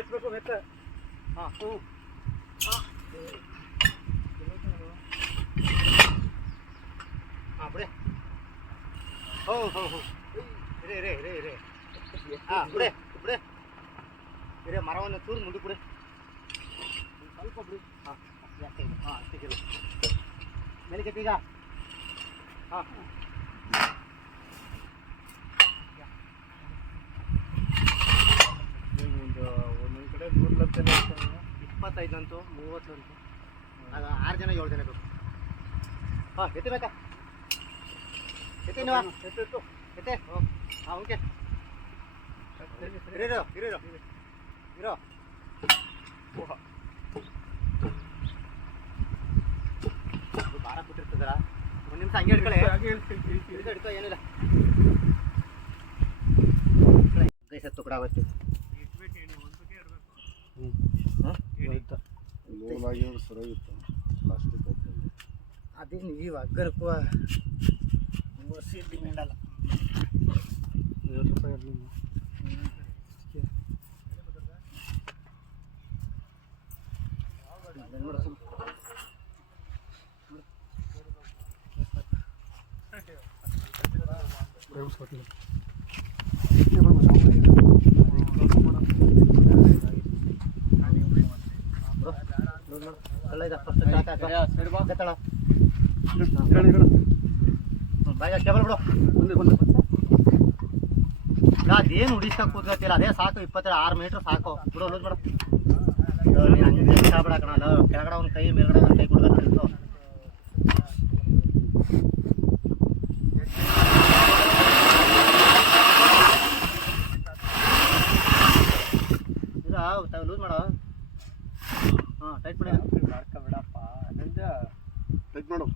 ಎತ್ತಬೇಕು ಮೆತ್ತ. ಹಾಂ ಹ್ಞೂ ಹಾಂ ಬಿಡೆ. ಹೋ ಹೋ ಹೋ ಇರೇ ಇರೇ ಇರೇ ಇರೇ. ಹಾಂ ಬಿಡೆ ಬಿಡೆ ಇರೇ. ಮರವನ್ನು ಚೂರು ಮುಂದಕ್ಕೆ ಬಿಡಿ, ಸ್ವಲ್ಪ ಬಿಡಿ. ಹಾಂ ಜಾಸ್ತಿ ಇದೆ. ಹಾಂ ಅಷ್ಟಿಲ್ಲ ಮೇಲೆ ಕೆತ್ತೀಗ. ಹಾಂ ಒಂದೊಂದು ಕಡೆ 100 ಲಕ್ಷ 25 ಅಂತು 30 ಅಂತು. ಆಗ 6 ಜನ 7 ಜನ ಬೇಕು. ಹಾಂ ಎತ್ತಬೇಕಾ? ಎತ್ತಿ ನೀವು ಎತ್ತು ಎತ್ತೆ. ಹಾಂ ಓಕೆ ಇರೋ ಇರೋ ಇರೋ. ಭಾರ ಕೊಟ್ಟಿರ್ತದಲ್ಲ, ಒಂದು ನಿಮಿಷ ಹಂಗೆ ಹಿಡ್ಕೊಳ್ಳಿ. ಹಿಡ್ಕೊ ಏನಿಲ್ಲ ಕೈ ಸತ್ತು ಕೂಡ ಆವತ್ತು. ಸರಿಯಾಗಿತ್ತು ಪ್ಲಾಸ್ಟಿಕ್ ಅದೇನು ಈ ಅಗ್ಗರಕ್ಕೂ ಡಿಮ್ಯಾಂಡ್ ಅಲ್ಲ. 50 ರೂಪಾಯಿ ಇರಲಿ. ಬಾಯ್ಗ ಕೇಬಲ್ ಬಿಡು. ಅದೇನು ಉಡಿಸ್ತಾ ಕೂತ್ಕೊತಿಲ್ಲ, ಅದೇ ಸಾಕು. 26 ಮೀಟ್ರ್ ಸಾಕು ಬಿಡು. ಲೂಸ್ ಬಿಡು. ನೀನು ಹಂಗೆ ಬಿಡ ಕಣಲ್ಲ. ಕೆಳಗಡೆ ಒಂದು ಕೈ ಮೇಲ್ಗಡೆ ಒಂದು ಕೈ ಕೊಡ್ಬೇಕು. ಲೂಸ್ ಮಾಡು. ಹಾಂ ಟೈಟ್ ಮಾಡಿ. ಟೈಟ್ ಮಾಡು.